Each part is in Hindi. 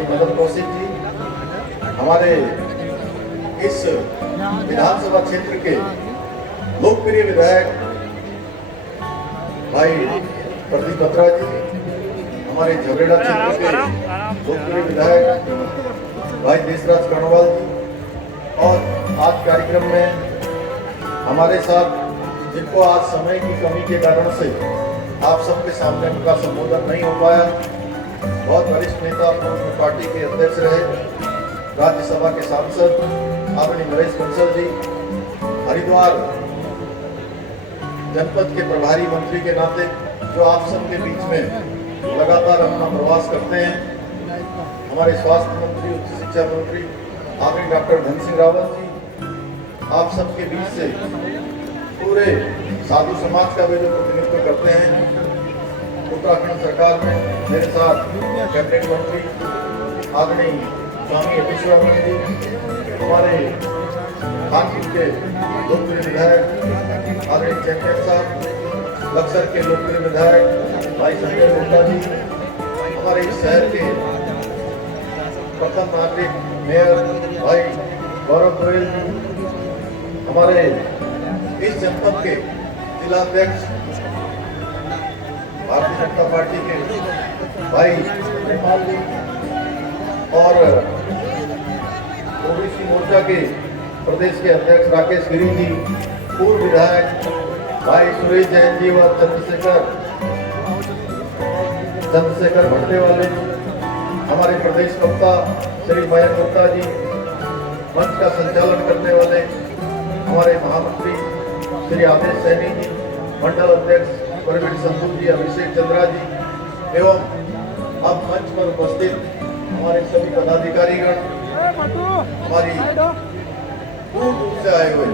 मदन कौशिक जी हमारे इस विधानसभा क्षेत्र के लोकप्रिय विधायक भाई प्रदीप बत्रा जी, हमारे झबरेड़ा क्षेत्र के लोकप्रिय विधायक भाई देशराज कर्णवाल जी, और आज कार्यक्रम में हमारे साथ जिनको आज समय की कमी के कारण से आप सबके सामने उनका संबोधन नहीं हो पाया, बहुत वरिष्ठ नेता पूर्व पार्टी के अध्यक्ष रहे, राज्यसभा के सांसद आदरणीय नरेश बंसल जी, हरिद्वार जनपद के प्रभारी मंत्री के नाते जो आप सबके बीच में लगातार अपना प्रवास करते हैं, हमारे स्वास्थ्य मंत्री, उच्च शिक्षा मंत्री आदरणीय डॉक्टर धन सिंह रावत जी, आप सबके बीच से पूरे साधु समाज का वे जो प्रतिनिधित्व करते हैं। उत्तराखंड सरकार में मेरे साथ कैबिनेट मंत्री आदरणीय स्वामी अतीश्वरानंद जी, हमारे कानपुर के लोकप्रिय विधायक आदरणीय चैंपियन साहब, बक्सर के लोकप्रिय विधायक भाई संजय गुप्ता जी, हमारे इस शहर के प्रथम नागरिक मेयर भाई गौरव गोयल जी, हमारे इस जनपद के जिलाध्यक्ष भारतीय जनता पार्टी के भाई नेपाल जी, और ओबीसी मोर्चा के प्रदेश के अध्यक्ष राकेश गिरी जी, पूर्व विधायक भाई सुरेश जैन जी व चंद्रशेखर भट्टेवाले, हमारे प्रदेश प्रवक्ता श्री मयंक गुप्ता जी, मंच का संचालन करने वाले हमारे महामंत्री श्री आदेश सैनी जी, मंडल अध्यक्ष प्रवीण संधू जी, अभिषेक चंद्रा जी, एवं अब मंच पर उपस्थित हमारे सभी पदाधिकारीगण, हमारी दूर दूर से आए हुए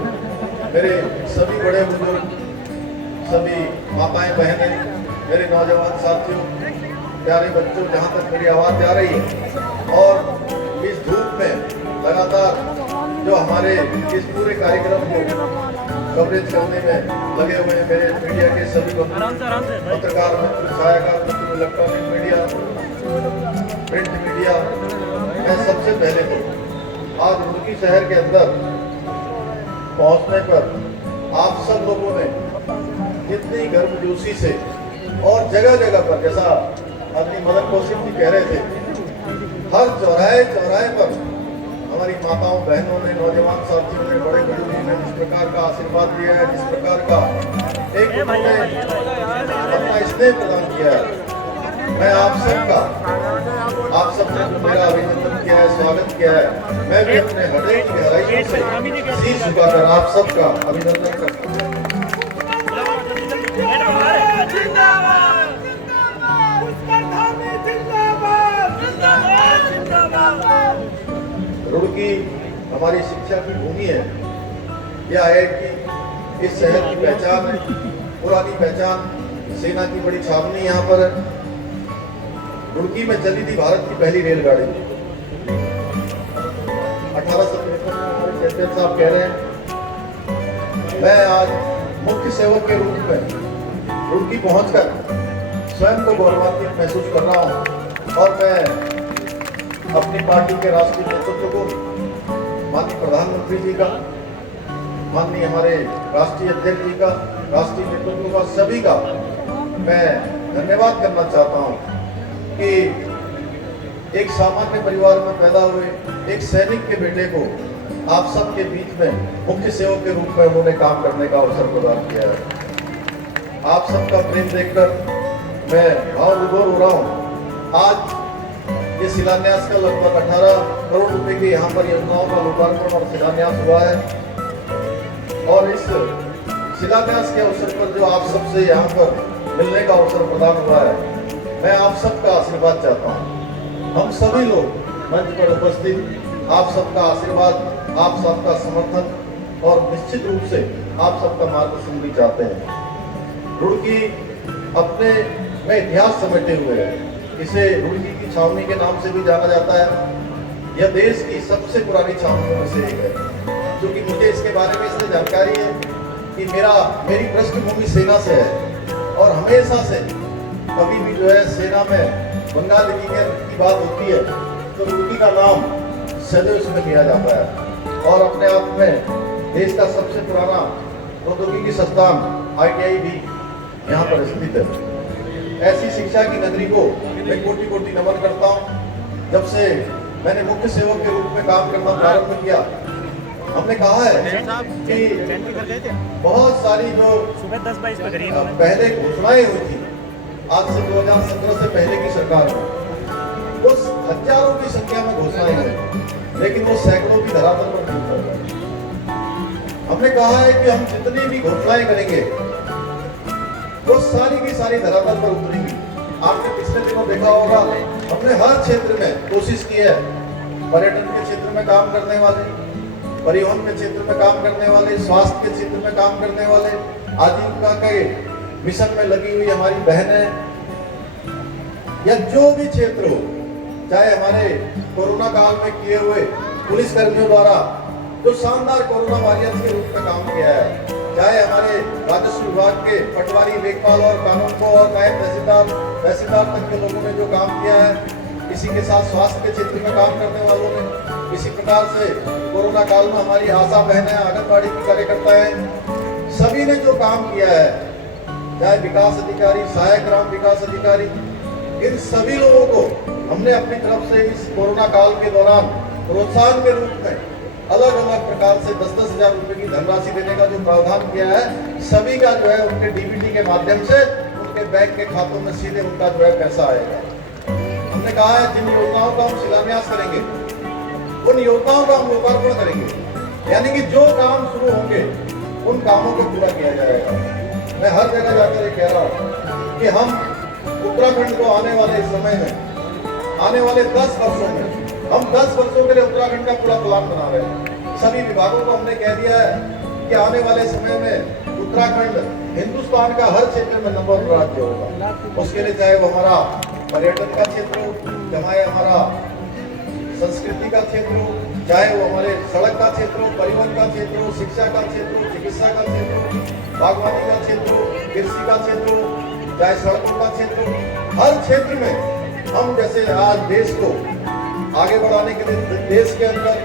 मेरे सभी बड़े बुजुर्ग, सभी माताएं बहनें, मेरे नौजवान साथियों, प्यारे बच्चों, जहाँ तक मेरी आवाज़ जा रही है, और इस धूप में लगातार जो हमारे इस पूरे कार्यक्रम को कवरेज करने में लगे हुए हैं मेरे मीडिया के सभी पत्रकार मित्र, छायाकार मित्र, इलेक्ट्रॉनिक मीडिया, प्रिंट मीडिया, मैं सबसे पहले तो आज रुड़की शहर के अंदर पहुंचने पर आप सब लोगों ने जितनी गर्मजोशी से और जगह जगह पर, जैसा आदमी मदन कौशिक जी कह रहे थे, हर चौराहे चौराहे पर हमारी माताओं बहनों ने, नौजवान साथियों ने, बड़े बुजुर्गों ने जिस प्रकार का आशीर्वाद दिया है, जिस प्रकार का एक उन्होंने अपना स्नेह प्रदान किया है, मैं आप सबने जो मेरा अभिनंदन किया है, स्वागत किया है, मैं भी अपने हृदय की गहराइयों से शीश झुकाकर आप सबका अभिनंदन करता हूँ। रुड़की हमारी शिक्षा की भूमि है। यह है कि इस शहर की पहचान है, पुरानी पहचान, सेना की बड़ी छावनी यहाँ पर है। रुड़की में चली थी भारत की पहली रेलगाड़ी 1853 में, हमारे चैंपियन साहब कह रहे हैं। मैं आज मुख्य सेवक के रूप में रुड़की पहुंचकर स्वयं को गौरवान्वित महसूस कर रहा हूँ, और मैं अपनी पार्टी के राष्ट्रीय नेतृत्व को, माननीय प्रधानमंत्री जी का, माननीय हमारे राष्ट्रीय अध्यक्ष जी का, राष्ट्रीय नेतृत्व का, सभी का मैं धन्यवाद करना चाहता हूं कि एक सामान्य परिवार में पैदा हुए एक सैनिक के बेटे को आप सबके बीच में मुख्य सेवक के रूप में उन्होंने काम करने का अवसर प्रदान किया है। आप सबका प्रेम देखकर मैं भाव विभोर हो रहा हूँ। आज ये शिलान्यास का लगभग 18 करोड़ रुपए की यहाँ पर योजनाओं का लोकार्पण और शिलान्यास हुआ है, और इस शिलान्यास के अवसर पर जो आप सबसे यहाँ पर मिलने का अवसर प्रदान हुआ है, मैं आप सबका आशीर्वाद चाहता हूँ। हम सभी लोग मंच पर उपस्थित आप सबका आशीर्वाद, आप सबका समर्थन और निश्चित रूप से आप सबका मार्गदर्शन भी चाहते हैं। रुड़की अपने में इतिहास समेटे हुए है। इसे रुड़की की छावनी के नाम से भी जाना जाता है। यह देश की सबसे पुरानी छावनियों में से एक है, क्योंकि मुझे इसके बारे में इसलिए जानकारी है कि मेरी पृष्ठभूमि सेना से है, और हमेशा से कभी भी जो है सेना में बंगाल की बात होती है तो रुड़की का नाम सदैव इसमें लिया जाता है और अपने आप में देश का सबसे पुराना प्रौद्योगिकी संस्थान ITI भी यहाँ पर स्थित है। ऐसी शिक्षा की नगरी को मैं कोटि कोटि नमन करता हूँ। जब से मैंने मुख्य सेवक के रूप में काम करना प्रारंभ किया, हमने कहा है कि बहुत सारी जो पहले घोषणाएं हुई थी आज से 2017 से पहले की सरकार में, उस हजारों की संख्या में घोषणाएं हुई, लेकिन वो सैकड़ों की धरातल पर नहीं पहुंची। हमने कहा है कि हम जितनी भी घोषणाएं करेंगे वो सारी की सारी धरातल पर उतरेंगी। आपने पिछले दिनों देखा होगा, हमने हर क्षेत्र में कोशिश की है। पर्यटन के क्षेत्र में काम करने वाले, परिवहन के क्षेत्र में काम करने वाले, स्वास्थ्य के क्षेत्र में काम करने वाले, आजीविका के मिशन में लगी हुई हमारी बहनें, या जो भी क्षेत्र हो, चाहे हमारे कोरोना काल में किए हुए पुलिस कर्मियों द्वारा जो शानदार कोरोना वॉरियर्स के रूप में काम किया है, चाहे हमारे राजस्व विभाग के पटवारी, लेखपाल और कानून को और नायब तहसीलदार तक के लोगों ने जो काम किया है, इसी के साथ स्वास्थ्य के क्षेत्र में काम करने वालों ने, इसी प्रकार से कोरोना काल में हमारी आशा बहनें, आंगनबाड़ी की कार्यकर्ता हैं, सभी ने जो काम किया है, चाहे विकास अधिकारी, सहायक ग्राम विकास अधिकारी, इन सभी लोगों को हमने अपनी तरफ से इस कोरोना काल के दौरान प्रोत्साहन के रूप में अलग अलग प्रकार से 10-10 हजार रुपए की धनराशि देने का जो प्रावधान किया है, सभी का जो है उनके DBT के माध्यम से उनके बैंक के खातों में सीधे उनका जो है पैसा आएगा। हमने कहा है जिन योजनाओं का हम शिलान्यास करेंगे, उन योजनाओं का हम लोकार्पण करेंगे, यानी कि जो काम शुरू होंगे उन कामों को पूरा किया जाएगा। मैं हर जगह जाकर ये कह रहा हूँ कि हम उत्तराखंड को आने वाले समय में, आने वाले 10 वर्षों में, हम 10 वर्षों के लिए उत्तराखंड का पूरा प्लान बना रहे हैं। सभी विभागों को हमने कह दिया है कि आने वाले समय में उत्तराखंड हिंदुस्तान का हर क्षेत्र में नंबर 1 राज्य होगा। उसके लिए चाहे वो हमारा पर्यटन का क्षेत्र हो, चाहे हमारा संस्कृति का क्षेत्र हो, चाहे वो हमारे सड़क का क्षेत्र हो, परिवहन का क्षेत्र हो, शिक्षा का क्षेत्र हो, चिकित्सा का क्षेत्र हो, बागवानी का क्षेत्र हो, कृषि का क्षेत्र हो, चाहे सड़कों का क्षेत्र हो, हर क्षेत्र में हम जैसे आज देश को आगे बढ़ाने के लिए, देश के अंदर,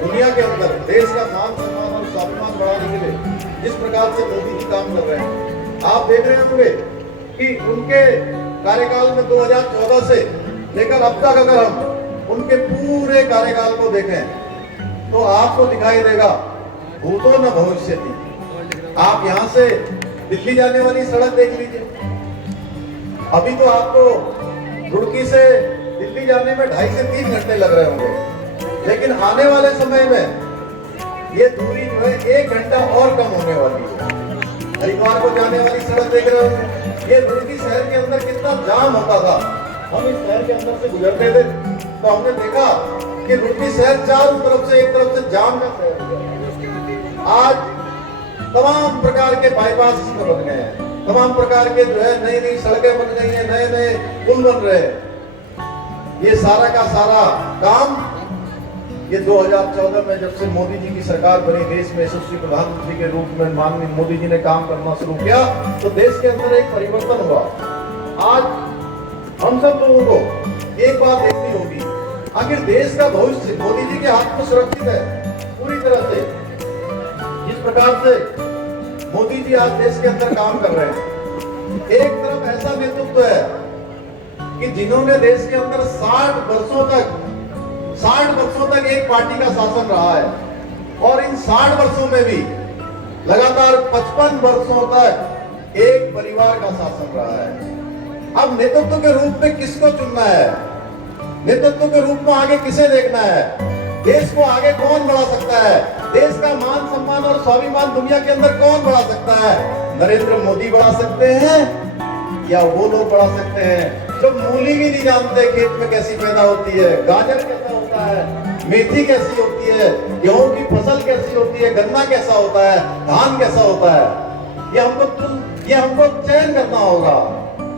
दुनिया के अंदर देश का मान सम्मान और स्वाभिमान बढ़ाने के लिए जिस प्रकार से मोदी जी काम कर रहे हैं, आप देख रहे होंगे कि उनके कार्यकाल में 2014 से लेकर अब तक अगर हम उनके पूरे कार्यकाल को देखें तो आपको दिखाई देगा भूतो न भविष्यति। आप यहाँ से दिल्ली जाने वाली सड़क देख लीजिए, अभी तो आपको रुड़की से दिल्ली जाने में 2.5 से 3 घंटे लग रहे होंगे, लेकिन आने वाले समय में ये दूरी जो है 1 घंटा और कम होने वाली है। हरिद्वार को जाने वाली सड़क देख रहे होंगे, ये रुड़की शहर के अंदर कितना जाम होता था। हम इस शहर के अंदर से गुजरते थे तो हमने देखा कि रुड़की शहर चारों तरफ से, एक तरफ से जाम का शहर है। आज तमाम प्रकार के बाईपास इसमें बन गए हैं, तमाम प्रकार के जो है नई नई सड़कें बन गई हैं, नए नए पुल बन रहे हैं। ये सारा का सारा काम ये 2014 में जब से मोदी जी की सरकार बनी, देश में यशस्वी प्रधानमंत्री के रूप में माननीय मोदी जी ने काम करना शुरू किया तो देश के अंदर एक परिवर्तन हुआ। आज हम सब लोगों को एक बात देखनी होगी, आखिर देश का भविष्य मोदी जी के हाथ में सुरक्षित है पूरी तरह से। जिस प्रकार से मोदी जी आज देश के अंदर काम कर रहे हैं, एक तरफ ऐसा नेतृत्व है कि जिन्होंने देश के अंदर 60 वर्षों तक एक पार्टी का शासन रहा है, और इन 60 वर्षों में भी लगातार 55 वर्षों तक एक परिवार का शासन रहा है। अब नेतृत्व के रूप में किसको चुनना है, नेतृत्व के रूप में आगे किसे देखना है, देश को आगे कौन बढ़ा सकता है, देश का मान सम्मान और स्वाभिमान दुनिया के अंदर कौन बढ़ा सकता है? नरेंद्र मोदी बढ़ा सकते हैं या वो लोग बढ़ा सकते हैं जो मूली भी नहीं जानते खेत में कैसी पैदा होती है, गाजर कैसा होता है, मेथी कैसी होती है, गेहूं की फसल कैसी होती है, गन्ना कैसा होता है, धान कैसा होता है। ये हमको चयन करना होगा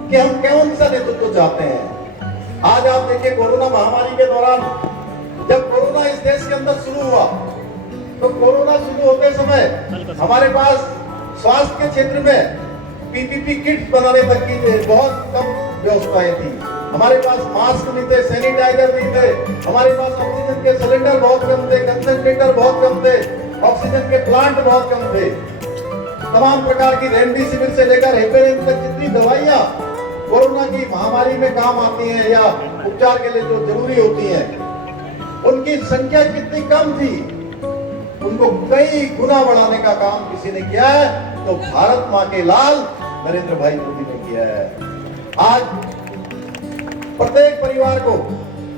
कि हम कौन सा नेतृत्व चाहते हैं। आज आप देखिए कोरोना महामारी के दौरान जब कोरोना इस देश के अंदर शुरू हुआ तो कोरोना शुरू होते समय हमारे पास स्वास्थ्य के क्षेत्र में PPP किट बनाने तक की बहुत कम व्यवस्थाएं थी। हमारे पास मास्क नहीं थे, सैनिटाइजर नहीं थे, हमारे पास ऑक्सीजन के सिलेंडर बहुत कम थे, कंसंट्रेटर बहुत कम थे, ऑक्सीजन के प्लांट बहुत कम थे। तमाम प्रकार की रेमडेसिविर से लेकर हेपेरिन तक जितनी दवाइयां कोरोना की महामारी में काम आती हैं या उपचार के लिए जो जरूरी होती हैं, उनकी संख्या कितनी कम थी, उनको कई गुना बढ़ाने का काम किसी ने किया है, तो भारत मां के लाल नरेंद्र भाई मोदी ने किया है। आज प्रत्येक परिवार को,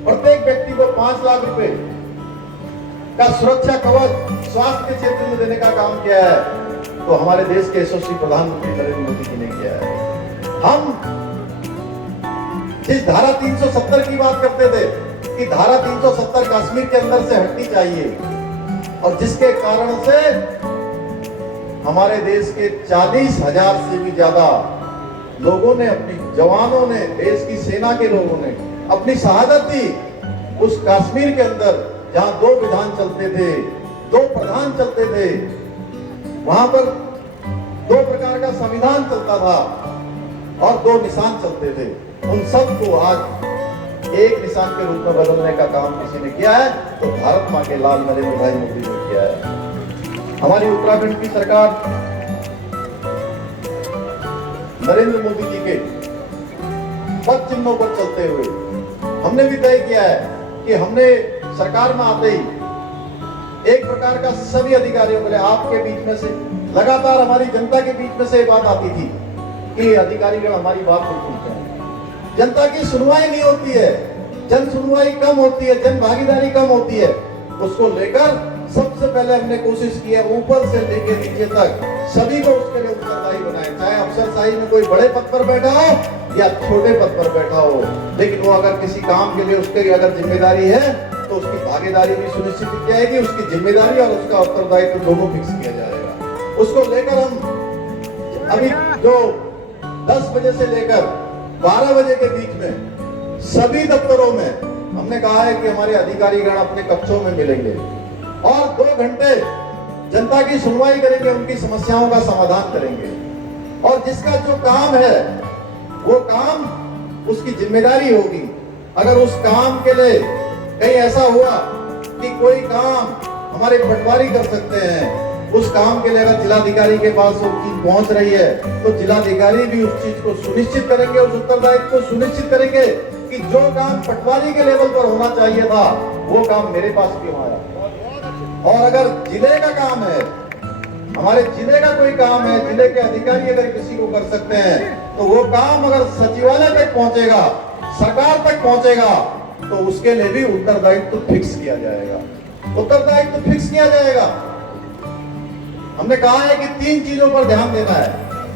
प्रत्येक व्यक्ति को 5 लाख रुपए का सुरक्षा कवच स्वास्थ्य के क्षेत्र में देने का काम किया है, तो हमारे देश के यशस्वी प्रधानमंत्री नरेंद्र मोदी जी ने किया है। हम जिस धारा 370 की बात करते थे कि धारा 370 कश्मीर के अंदर से हटनी चाहिए, और जिसके कारण से हमारे देश के 40,000 से भी ज्यादा लोगों ने, अपनी जवानों ने, देश की सेना के लोगों ने अपनी शहादत दी उस कश्मीर के अंदर, जहां 2 विधान चलते थे, 2 प्रधान चलते थे, वहां पर 2 प्रकार का संविधान चलता था और 2 निशान चलते थे। उन सबको आज एक निशान के रूप में बदलने का काम किसी ने किया है, तो भारत मां के लाल नरेंद्र भाई मोदी ने किया है। हमारी उत्तराखंड की सरकार नरेंद्र मोदी जी के पद चिन्हों पर चलते हुए हमने भी तय किया है कि हमने सरकार में आते ही एक प्रकार का सभी अधिकारियों के लिए, आपके बीच में से लगातार हमारी जनता के बीच में से ये बात आती थी कि अधिकारीगण हमारी बात नहीं सुनते हैं, जनता की सुनवाई नहीं होती है, जन सुनवाई कम होती है, जन भागीदारी कम होती है। उसको लेकर सबसे पहले हमने कोशिश की है ऊपर से लेकर नीचे तक सभी को उसके लिए उत्तरदायी बनाए, चाहे अफसरशाही में कोई बड़े पद पर बैठा हो या छोटे पद पर बैठा हो, लेकिन वो अगर किसी काम के लिए उसके अगर जिम्मेदारी है तो उसकी भागीदारी भी सुनिश्चित की जाएगी, उसकी जिम्मेदारी और उसका उत्तरदायित्व दोनों फिक्स किया जाएगा। उसको लेकर हम अभी जो 10 बजे से लेकर 12 बजे के बीच में सभी दफ्तरों में हमने कहा है कि हमारे अधिकारीगण अपने कक्षों में मिलेंगे और 2 घंटे जनता की सुनवाई करेंगे, उनकी समस्याओं का समाधान करेंगे, और जिसका जो काम है वो काम उसकी जिम्मेदारी होगी। अगर उस काम के लिए कहीं ऐसा हुआ कि कोई काम हमारे पटवारी कर सकते हैं, उस काम के लिए अगर जिलाधिकारी के पास वो चीज पहुंच रही है तो जिलाधिकारी भी उस चीज को सुनिश्चित करेंगे, उस उत्तरदायित्व को सुनिश्चित करेंगे कि जो काम पटवारी के लेवल पर होना चाहिए था वो काम मेरे पास क्यों आया। और अगर जिले का काम है, हमारे जिले का कोई काम है, जिले के अधिकारी अगर किसी को कर सकते हैं, तो वो काम अगर सचिवालय तक पहुंचेगा, सरकार तक पहुंचेगा, तो उसके लिए भी उत्तरदायित्व फिक्स किया जाएगा, उत्तरदायित्व फिक्स किया जाएगा। हमने कहा है कि 3 चीजों पर ध्यान देना है।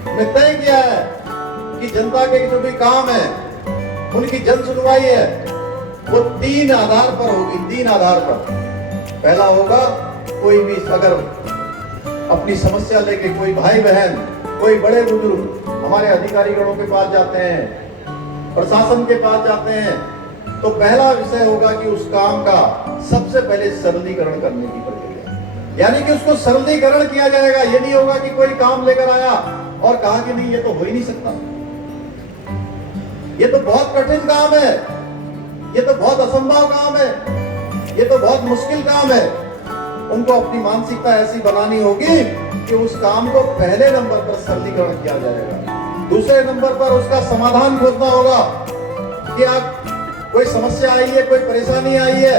हमने तय किया है कि जनता के जो भी काम है, उनकी जन सुनवाई है, वो 3 आधार पर होगी, 3 आधार पर। पहला होगा, कोई भी अगर अपनी समस्या लेके कोई भाई बहन, कोई बड़े बुजुर्ग हमारे अधिकारीगणों के पास जाते हैं, प्रशासन के पास जाते हैं, तो पहला विषय होगा कि उस काम का सबसे पहले सरलीकरण करने की प्रक्रिया, यानी कि उसको सरलीकरण किया जाएगा। ये नहीं होगा कि कोई काम लेकर आया और कहा कि नहीं ये तो हो ही नहीं सकता, ये तो बहुत कठिन काम है, ये तो बहुत असंभव काम है, ये तो बहुत मुश्किल काम है। उनको अपनी मानसिकता ऐसी बनानी होगी कि उस काम को पहले नंबर पर सरलीकरण किया जाएगा, दूसरे नंबर पर उसका समाधान खोजना होगा कि आप कोई समस्या आई है, कोई परेशानी आई है,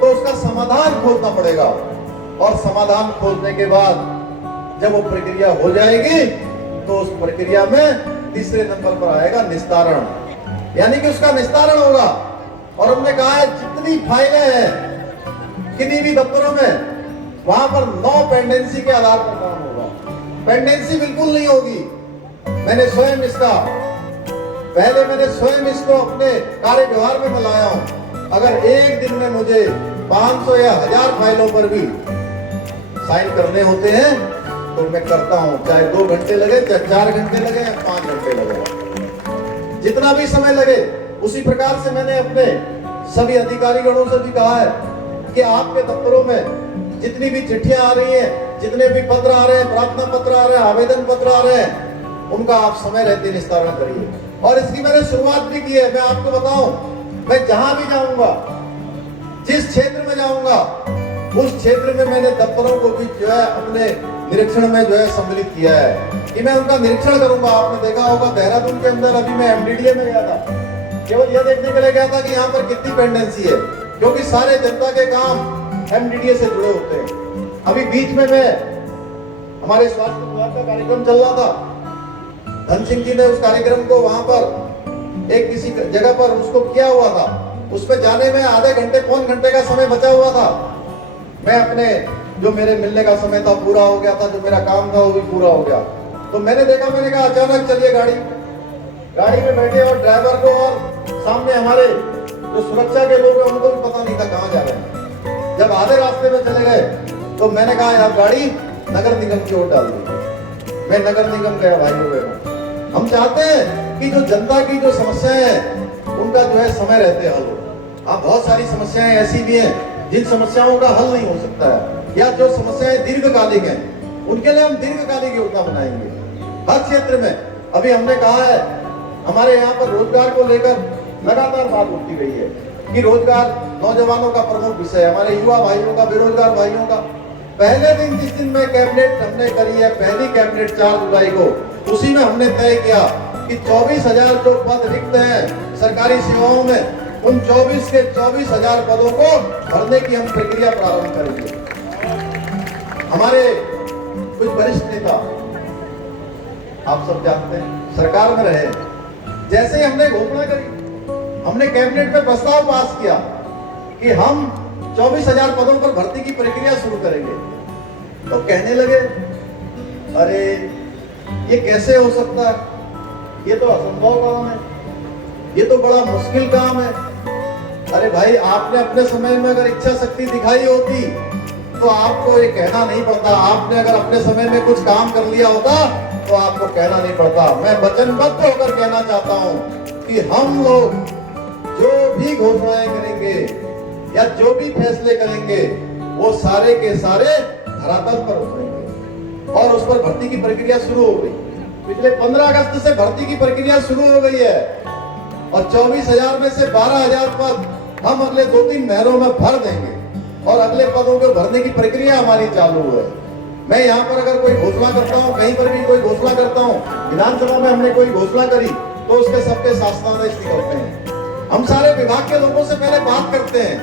तो उसका समाधान खोजना पड़ेगा, और समाधान खोजने के बाद जब वो प्रक्रिया हो जाएगी तो उस प्रक्रिया में तीसरे नंबर पर आएगा निस्तारण, यानी कि उसका निस्तारण होगा। और हमने कहा है जितनी फाइलें हैं किसी भी दफ्तरों में, वहां पर 9 पेंडेंसी के आधार पर काम होगा, पेंडेंसी बिल्कुल नहीं होगी। मैंने स्वयं इसको अपने कार्य व्यवहार में मिलाया हूं। अगर एक दिन में मुझे 500 या 1000 फाइलों पर भी साइन करने होते हैं तो मैं करता हूं, चाहे 2 घंटे लगे, चाहे 4 घंटे लगे या 5 घंटे लगे, जितना भी समय लगे। उसी प्रकार से मैंने अपने सभी अधिकारीगणों से भी कहा है कि आपके दफ्तरों में जितनी भी चिट्ठियां आ रही हैं, जितने भी पत्र आ रहे हैं, प्रार्थना पत्र आ रहे हैं, आवेदन पत्र आ रहे हैं, उनका आप समय रहते निस्तारण करिए। और इसकी मैंने शुरुआत भी की है। मैं आपको बताऊं, मैं जहां भी जाऊंगा, जिस क्षेत्र में जाऊंगा, उस क्षेत्र में मैंने दफ्तरों को भी जो है अपने निरीक्षण में जो है सम्मिलित किया है कि मैं उनका निरीक्षण करूंगा। आपने देखा होगा देहरादून के अंदर अभी मैं एमडीडीए में गया था, केवल यह देखने के लिए गया था कि यहाँ पर कितनी पेंडेंसी है, क्योंकि सारे जनता के काम एमडीडीए से जुड़े होते हैं। अभी बीच में मैं हमारे स्वास्थ्य विभाग का कार्यक्रम चल रहा था, धन सिंह जी ने उस कार्यक्रम को वहां पर एक किसी जगह पर उसको किया हुआ था, उसमें जाने में आधे घंटे पौन घंटे का समय बचा हुआ था। मैं अपने जो मेरे मिलने का समय था पूरा हो गया था, जो मेरा काम था वो भी पूरा हो गया। तो मैंने देखा, मैंने कहा अचानक चलिए गाड़ी में बैठे और ड्राइवर को और सामने हमारे जो सुरक्षा के लोग हैं उनको भी पता नहीं था कहाँ जा रहे हैं। जब आधे रास्ते में चले गए तो मैंने कहा यार गाड़ी नगर निगम की ओर डाल दी। मैं नगर निगम गया भाइयों बहनों, हम चाहते हैं कि जो जनता की जो समस्याएं हैं उनका जो है समय रहते हल हो। आप बहुत सारी समस्याएं ऐसी भी हैं जिन समस्याओं का हल नहीं हो सकता है, या जो समस्याएं दीर्घकालिक हैं उनके लिए हम दीर्घकालिक योजना बनाएंगे हर क्षेत्र में। अभी हमने कहा है, हमारे यहाँ पर रोजगार को लेकर लगातार बात उठती गई है कि रोजगार नौजवानों का प्रमुख विषय है, हमारे युवा भाइयों का, बेरोजगार भाइयों का। पहले दिन जिस दिन में कैबिनेट हमने करी है, पहली कैबिनेट 4 जुलाई को, उसी में हमने तय किया कि 24,000 जो पद रिक्त हैं सरकारी सेवाओं में, उन 24 के 24,000 पदों को भरने की हम प्रक्रिया प्रारंभ करेंगे। हमारे कुछ वरिष्ठ नेता, आप सब जानते हैं, सरकार में रहे, जैसे ही हमने घोषणा करी, हमने कैबिनेट में प्रस्ताव पास किया कि हम 24,000 पदों पर भर्ती की प्रक्रिया शुरू करेंगे, तो कहने लगे अरे ये कैसे हो सकता है, ये तो असंभव काम है, ये तो बड़ा मुश्किल काम है। अरे भाई, आपने अपने समय में अगर इच्छा शक्ति दिखाई होती तो आपको ये कहना नहीं पड़ता। आपने अगर अपने समय में कुछ काम कर लिया होता तो आपको कहना नहीं पड़ता। मैं वचनबद्ध होकर कहना चाहता हूं कि हम लोग जो भी घोषणाएं करेंगे या जो भी फैसले करेंगे वो सारे के सारे धरातल पर उतरेंगे और उस पर भर्ती की प्रक्रिया शुरू हो गई। पिछले 15 अगस्त से भर्ती की प्रक्रिया शुरू हो गई है और 24,000 में से 12,000 पद हम अगले 2-3 महीनों में भर देंगे और अगले पदों को भरने की प्रक्रिया हमारी चालू है। मैं यहाँ पर अगर कोई घोषणा करता हूँ, कहीं पर भी कोई घोषणा करता हूँ, विधानसभा में हमने कोई घोषणा करी तो उसके सबके शासनादेश निकलते हैं। हम सारे विभाग के लोगों से पहले बात करते हैं,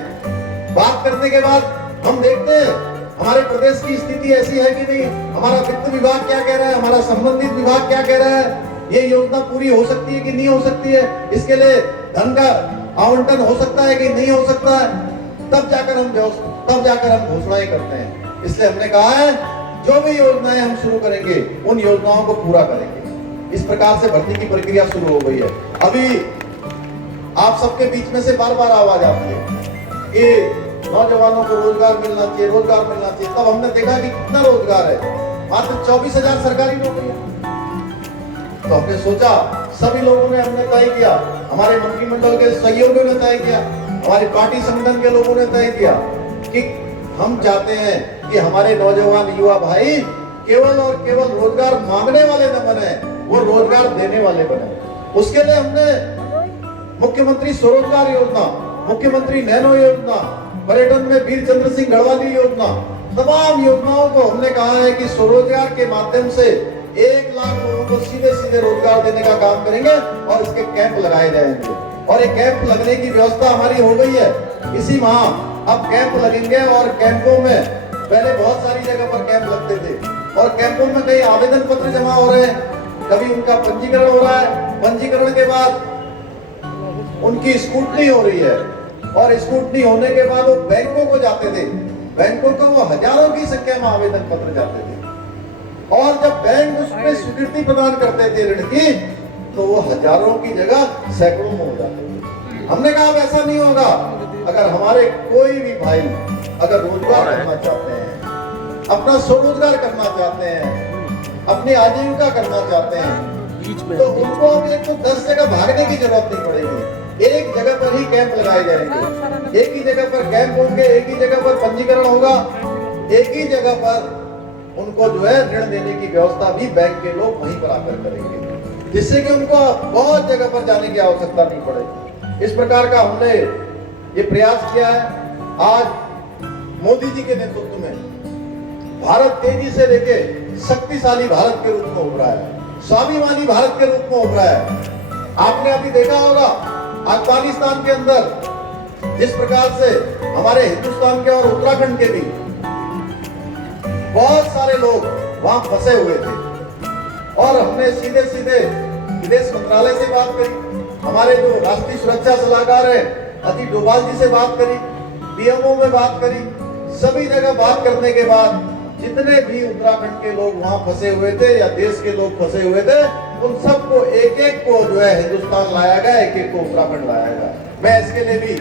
बात करने के बाद हम देखते हैं हमारे प्रदेश की स्थिति ऐसी है कि नहीं, हमारा वित्त विभाग क्या कह रहा है, हमारा संबंधित विभाग क्या कह रहा है, ये योजना पूरी हो सकती है कि नहीं हो सकती है, इसके लिए धन का आवंटन हो सकता है कि नहीं हो सकता है, तब जाकर हम घोषणाएं करते हैं। इसलिए हमने कहा है जो भी योजनाएं हम शुरू करेंगे उन योजनाओं को पूरा करेंगे। इस प्रकार से भर्ती की प्रक्रिया शुरू हो गई है। अभी आप सबके बीच में से बार बार आवाज आती है कि नौजवानों को रोजगार मिलना चाहिए, रोजगार मिलना चाहिए। तब हमने देखा कि कितना रोजगार है, मात्र 24,000 सरकारी नौकरी। तो हमने सोचा, सभी लोगों ने हमने तय किया, हमारे मंत्रिमंडल के सहयोगियों ने तय किया, हमारी पार्टी संगठन के लोगों ने तय किया कि हम चाहते हैं कि हमारे नौजवान युवा भाई केवल और केवल रोजगार मांगने वाले न बने, वो रोजगार देने वाले बने। उसके लिए हमने मुख्यमंत्री स्वरोजगार योजना, मुख्यमंत्री नैनो योजना, पर्यटन में वीर चंद्र सिंह गढ़वाली योजना, तमाम योजनाओं को हमने कहा है कि स्वरोजगार के माध्यम से 1 लाख लोगों को सीधे सीधे रोजगार देने का काम करेंगे और इसके कैंप लगाए जाएंगे। और ये कैंप लगने की व्यवस्था हमारी हो गई है। इसी माह अब कैंप लगेंगे और कैंपों में पहले बहुत सारी जगह पर कैंप लगते थे और कैंपों में कई आवेदन पत्र जमा हो रहे हैं, कभी उनका पंजीकरण हो रहा है, पंजीकरण के बाद उनकी स्क्रूटनी हो रही है और स्क्रूटनी होने के बाद वो बैंकों को जाते थे, बैंकों को वो हजारों की संख्या में आवेदन पत्र जाते थे और जब बैंक उसमें स्वीकृति प्रदान करते थे ऋण की तो वो हजारों की जगह सैकड़ों में हो जाते थे। हमने कहा ऐसा नहीं होगा। अगर हमारे कोई भी भाई अगर रोजगार करना चाहते हैं, अपना स्वरोजगार करना चाहते हैं, अपनी आजीविका करना चाहते हैं, तो उनको अब एक तो 10 जगह भागने की जरूरत नहीं पड़ेगी। एक जगह पर ही कैंप लगाए जाएंगे, एक ही जगह पर कैंप होंगे, एक ही जगह पर पंजीकरण होगा, एक ही जगह पर उनको जो है ऋण देने की व्यवस्था भी बैंक के लोग वहीं पर आकर करेंगे। जिससे कि उनको बहुत जगह पर जाने की आवश्यकता नहीं पड़े। इस प्रकार का हमने ये प्रयास किया है। आज मोदी जी के नेतृत्व में भारत तेजी से लेके शक्तिशाली भारत के रूप में उभरा है, स्वाभिमानी भारत के रूप में उभरा है। आपने अभी देखा होगा अफगानिस्तान के अंदर जिस प्रकार से हमारे हिंदुस्तान के और उत्तराखंड के भी बहुत सारे लोग वहां फंसे हुए थे और हमने सीधे सीधे विदेश मंत्रालय से बात करी, हमारे जो राष्ट्रीय सुरक्षा सलाहकार है अजीत डोभाल जी से बात करी, पीएमओ में बात करी। सभी जगह बात करने के बाद जितने भी उत्तराखंड के लोग वहां फंसे हुए थे या देश के लोग फंसे हुए थे, उन सबको एक एक को जो है हिंदुस्तान लाया गया, एक एक को उत्तराखंड लाया गया। मैं इसके लिए भी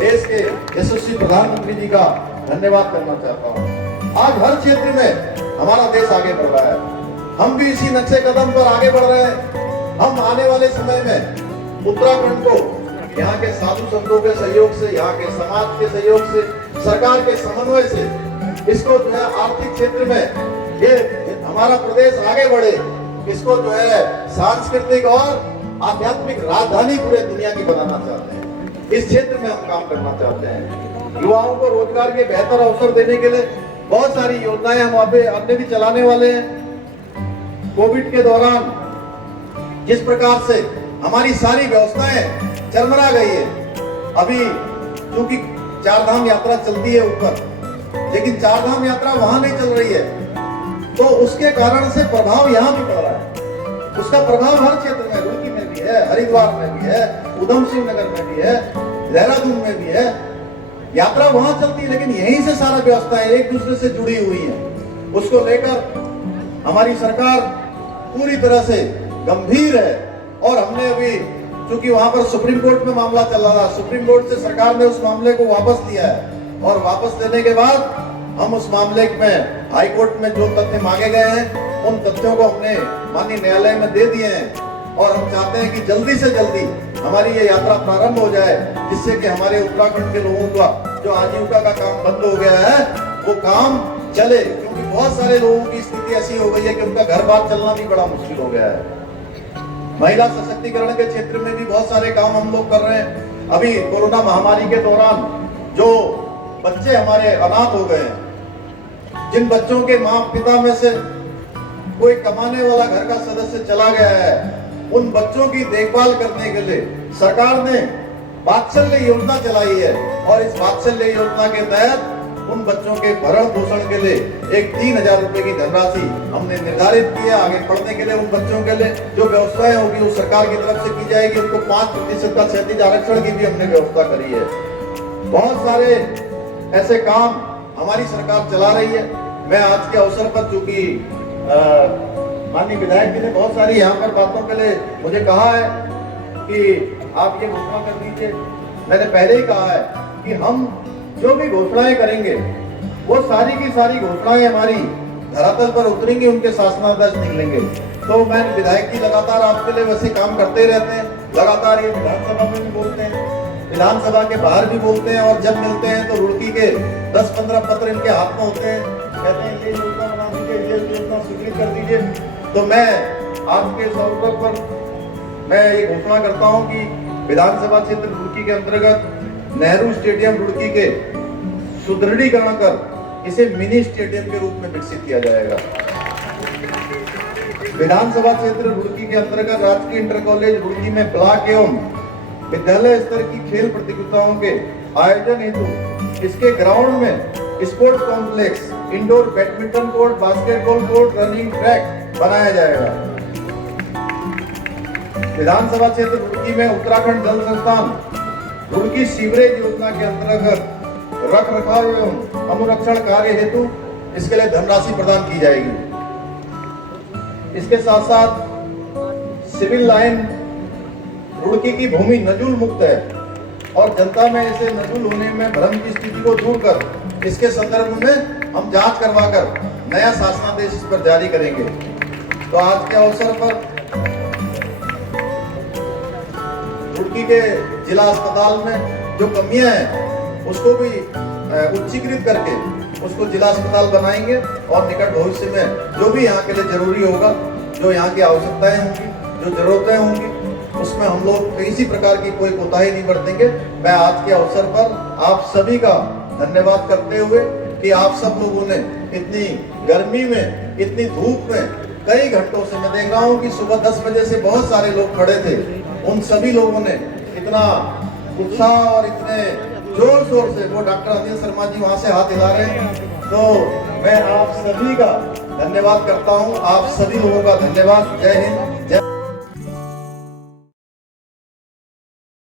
देश के यशस्वी प्रधानमंत्री जी का धन्यवाद करना चाहता हूँ। आज हर क्षेत्र में हमारा देश आगे बढ़ रहा है, हम भी इसी नक्शे कदम पर आगे बढ़ रहे हैं। हम आने वाले समय में उत्तराखंड को यहाँ के साधु संतों के सहयोग से, यहाँ के समाज के सहयोग से, सरकार के समन्वय से इसको जो है आर्थिक क्षेत्र में ये हमारा प्रदेश आगे बढ़े, इसको जो है सांस्कृतिक और आध्यात्मिक राजधानी पूरे दुनिया की बनाना चाहते हैं। इस क्षेत्र में हम काम करना चाहते हैं। युवाओं को रोजगार के बेहतर अवसर देने के लिए बहुत सारी योजनाएं हम अपने भी चलाने वाले हैं। कोविड के दौरान जिस प्रकार से हमारी सारी व्यवस्थाएं चरमरा गई है, अभी क्योंकि चारधाम यात्रा चलती है ऊपर, लेकिन चारधाम यात्रा वहां नहीं चल रही है, तो उसके कारण से प्रभाव यहाँ भी पड़ रहा है। उसका प्रभाव हर क्षेत्र में, रुड़की में भी है, हरिद्वार में भी है, उधम सिंह नगर में भी है, देहरादून में भी है। यात्रा वहां चलती है, लेकिन यहीं से सारा व्यवस्थाएं एक दूसरे से जुड़ी हुई है। उसको लेकर हमारी सरकार पूरी तरह से गंभीर है और हमने अभी क्योंकि वहां पर सुप्रीम कोर्ट में मामला चल रहा था, सुप्रीम कोर्ट से सरकार ने उस मामले को वापस लिया है और वापस लेने के बाद हम उस मामले में हाई कोर्ट में जो तथ्य मांगे गए हैं उन तथ्यों को हमने माननीय न्यायालय में दे दिए हैं और हम चाहते हैं कि जल्दी से जल्दी हमारी ये यात्रा प्रारंभ हो जाए, जिससे कि हमारे उत्तराखंड के लोगों का जो आजीविका का काम बंद हो गया है वो काम चले, क्योंकि बहुत सारे लोगों की स्थिति ऐसी हो गई है कि उनका घर बार चलना भी बड़ा मुश्किल हो गया है। महिला सशक्तिकरण के क्षेत्र में भी बहुत सारे काम हम लोग कर रहे हैं। अभी कोरोना महामारी के दौरान जो बच्चे हमारे अनाथ हो गए हैं, जिन बच्चों के माँ पिता में से कोई कमाने वाला घर का सदस्य चला गया है, उन बच्चों की देखभाल करने के लिए सरकार ने वात्सल्य योजना चलाई है और इस वात्सल्य योजना के तहत उन बच्चों के भरण पोषण के लिए एक 3,000 रुपए की धनराशि हमने निर्धारित की है। आगे पढ़ने के लिए उन बच्चों के लिए जो व्यवस्थाएं होगी वो सरकार की तरफ से की जाएगी। उनको 5% का क्षैतिज आरक्षण की भी हमने व्यवस्था करी है। बहुत सारे ऐसे काम हमारी सरकार चला रही है। मैं आज के अवसर पर, चूंकि माननीय विधायक जी ने बहुत सारी यहाँ पर बातों के लिए मुझे कहा है कि आप ये घोषणा कर दीजिए। मैंने पहले ही कहा है कि हम जो भी घोषणाएं करेंगे वो सारी की सारी घोषणाएं हमारी धरातल पर उतरेंगी, उनके शासनादेश निकलेंगे। तो मैं विधायक जी लगातार आपके लिए वैसे काम करते रहते हैं, लगातार ये विधानसभा में भी बोलते हैं, विधानसभा के बाहर भी बोलते हैं और जब मिलते हैं तो रुड़की के 10-15 पत्र इनके हाथ में होते हैं, कहते हैं ये योजना बना दीजिए, ये योजना स्वीकृत कर दीजिए। तो मैं आज के इस अवसर पर मैं ये घोषणा करता हूँ कि विधानसभा क्षेत्र रुड़की के अंतर्गत नेहरू स्टेडियम रुड़की के सुदृढ़ीकरण कर इसे मिनी स्टेडियम के रूप में विकसित किया जाएगा। विधानसभा क्षेत्र रुड़की के अंतर्गत राजकीय इंटर कॉलेज रुड़की में ब्लॉक एवं विद्यालय स्तर की खेल प्रतियोगिताओं के आयोजन हेतु इसके ग्राउंड में sports complex, indoor badminton court, basketball court, running track बनाया जाएगा। विधानसभा क्षेत्र रुड़की में उत्तराखंड जल संस्थान रुड़की सीवरेज योजना के अंतर्गत रख रखाव एवं अनुरक्षण कार्य हेतु इसके लिए धनराशि प्रदान की जाएगी। इसके साथ साथ सिविल लाइन रुड़की की भूमि नजूल मुक्त है और जनता में इसे नजूल होने में भ्रम की स्थिति को दूर कर इसके संदर्भ में हम जांच करवाकर नया शासनादेश इस पर जारी करेंगे। तो आज के अवसर पर रुड़की के जिला अस्पताल में जो कमियां हैं उसको भी उच्चीकृत करके उसको जिला अस्पताल बनाएंगे और निकट भविष्य में जो भी यहाँ के लिए जरूरी होगा, जो यहाँ की आवश्यकताएं होंगी, जो जरूरतें होंगी उसमें हम लोग किसी प्रकार की कोई कोताही नहीं बरतेंगे। मैं आज के अवसर पर आप सभी का धन्यवाद करते हुए कि आप सब लोगों ने इतनी गर्मी में, इतनी धूप में, कई घंटों से मैं देख रहा हूँ कि सुबह 10 बजे से बहुत सारे लोग खड़े थे, उन सभी लोगों ने इतना उत्साह और इतने जोर शोर से, वो डॉक्टर अनिल शर्मा जी वहां से हाथ हिला रहे हैं, तो मैं आप सभी का धन्यवाद करता हूँ। आप सभी लोगों का धन्यवाद। जय हिंद, जय